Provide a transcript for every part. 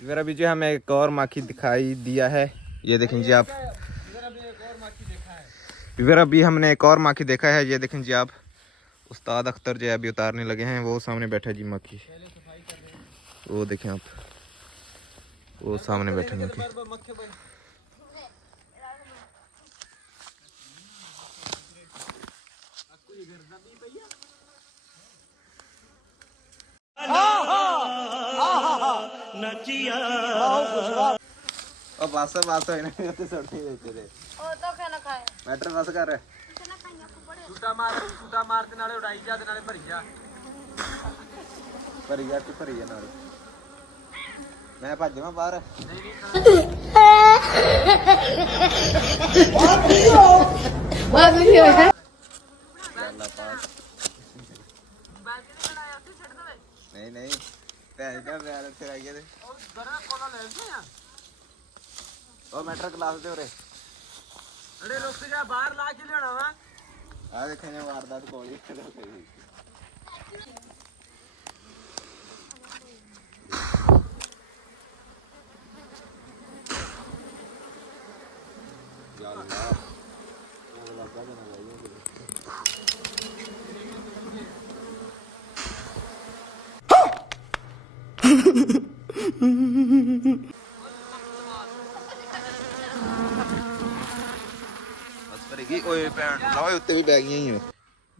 इधर अभी जो हमें एक और माखी दिखाई दिया है, ये देखें जी आप। इधर अभी हमने एक और माखी देखा है, ये देखें जी आप। उस्ताद अख्तर जो है अभी उतारने लगे हैं, वो सामने बैठा जी माखी, वो देखें आप, वो सामने बैठे माखी। अब बासा इन्हें तो सड़ने देते थे। ओ तो खाना खाए मैटर बस कर छूटा मार ते नाले उड़ाई जा ते नाले भरी जा ते भरी जा नाले मैं भज जावां बाहर। नहीं भैन का प्यार इत्थे रह गए ते ओ मैटर क्लास दे उरे अरे रुक जा बाहर ला के लेना वा आ देखे ने वारदात गोली कर गई। या अल्लाह वो लगा देना चाहिए।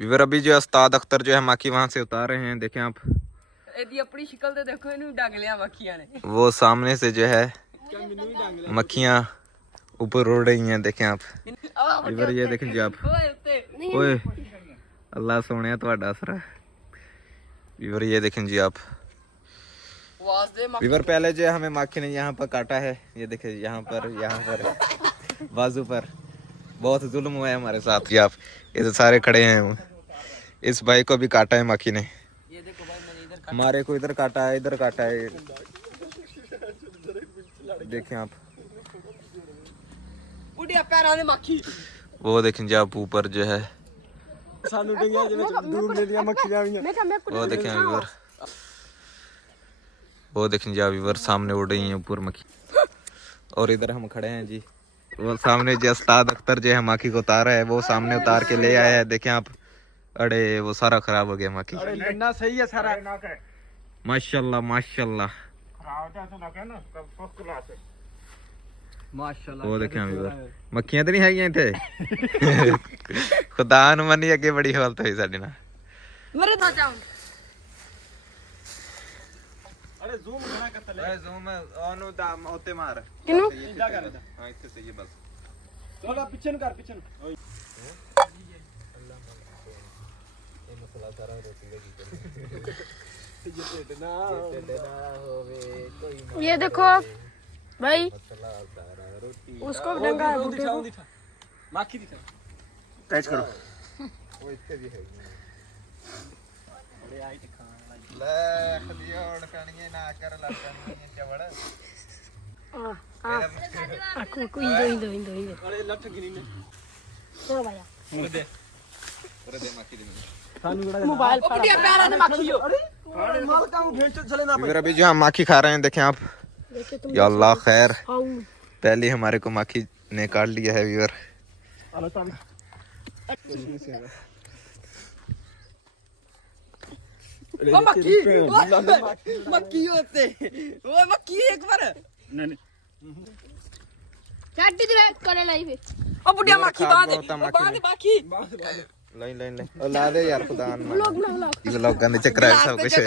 व्यूअर अभी जो उस्ताद अख्तर जो है माखी वहां से उतार रहे हैं, देखें आप। अपनी शक्ल तो देखो, इन्हें डंग लिया मक्खियां ने। वो सामने से जो है मक्खियां ऊपर उड़ रही हैं, देखें आप। व्यूअर ये देखें जी आप। ओए अल्लाह सोने ਤੁਹਾਡਾ असरा। व्यूअर ये देखें जी आप। व्यूअर पहले जो हमें माखी ने यहाँ पर काटा है, ये देखें यहाँ पर बाजू पर बहुत जुल्म हुआ है हमारे साथ। ये आप ये तो सारे खड़े हैं। इस भाई को भी काटा है माखी ने, हमारे को इधर काटा है, इधर काटा है, देखें आप। वो देखें जी आप ऊपर जो है, वो देखें व्यूअर, वो देखें जी आप व्यूअर सामने उड़ रही है ऊपर मक्खी। और इधर हम खड़े हैं जी, वो सामने जो उस्ताद अख्तर जो है माखी को उतारा है, वो सामने उतार के ले आया है, देखें आप। अरे वो सारा खराब हो गया माखी। सही है सारा माशाल्लाह माशाल्लाह माशाल्लाह। वो देखें व्यूअर मक्खियां तो नहीं है इत्थे खुदा नु मनी अगे बड़ी हालत हुई साडी ना। मेरे तो जाऊं अरे जूम करना कतले ओए जूम ओनु दा ओते मार किनु सीधा कर दे। हां इत्थे सही है बस। चलो पिछन कर पिछन ये मसला सारा रोटी लगी ये देखो भाई, मसला सारा रोटी उसको डंगा है बूटे को। माखी दिखा टच करो। वो इत्थे भी है अरे आई दिखा ले खलियो उड़ कणिए ना कर लड़कनी चवड़ इंदो अरे लठ गिनी ने चलो भैया पूरे दे माखी दे मोबाइल पर बढ़िया प्यारा ने मक्खियो। अरे माल का भेज चले ना फिर अभी जो हम माखी खा रहे हैं, देखें आप। या अल्लाह खैर, पहले हमारे को माखी ने काट लिया है व्यूअर। ओ मक्खी होते वो मक्खी एक बार नहीं चाटी दे करे लाइव ओ बुढ़िया मक्खी बांध बाकी लाइन लाइन लाइन ओ ला दे यार खुदा न व्लॉग ना व्लॉग ये व्लॉग करने चक्कर है सब कुछ है।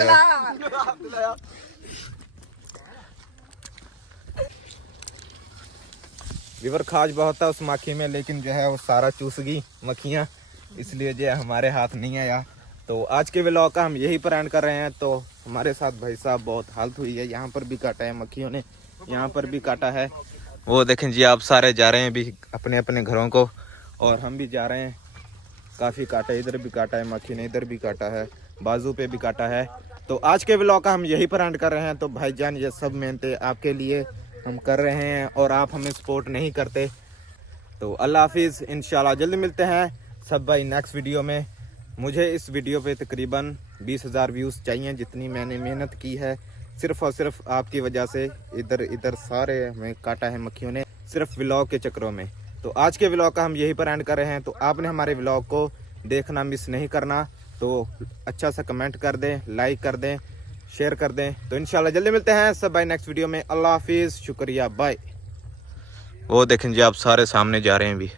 व्यूअर खाज बहुत था उस माखी में, लेकिन जो है वो सारा चूस गई मक्खियाँ, इसलिए जो है हमारे हाथ नहीं आया। तो आज के व्लॉग का हम यही पर एंड कर रहे हैं। तो हमारे साथ भाई साहब बहुत हालत हुई है, यहाँ पर भी काटा है मक्खियों ने, यहाँ पर भी काटा है। वो देखें जी आप, सारे जा रहे हैं भी अपने अपने घरों को, और हम भी जा रहे हैं। काफ़ी काटा, इधर भी काटा है मक्खी ने, इधर भी काटा है, बाजू पे भी काटा है। तो आज के व्लॉग का हम यही पर एंड कर रहे हैं। तो भाईजान ये सब मेहनतें आपके लिए हम कर रहे हैं और आप हमें सपोर्ट नहीं करते। तो अल्लाह हाफिज़, इंशाल्लाह जल्दी मिलते हैं सब भाई नेक्स्ट वीडियो में। मुझे इस वीडियो पे तकरीबन 20,000 व्यूज़ चाहिए, जितनी मैंने मेहनत की है सिर्फ और सिर्फ आपकी वजह से इधर इधर सारे हमें काटा है मक्खियों ने, सिर्फ व्लॉग के चक्करों में। तो आज के व्लॉग का हम यहीं पर एंड कर रहे हैं। तो आपने हमारे व्लॉग को देखना मिस नहीं करना, तो अच्छा सा कमेंट कर दें, लाइक कर दें, शेयर कर दें। तो इंशाल्लाह जल्दी मिलते हैं सब भाई नेक्स्ट वीडियो में। अल्लाह हाफिज़, शुक्रिया, बाय। वो देखें जी आप सारे सामने जा रहे हैं भी।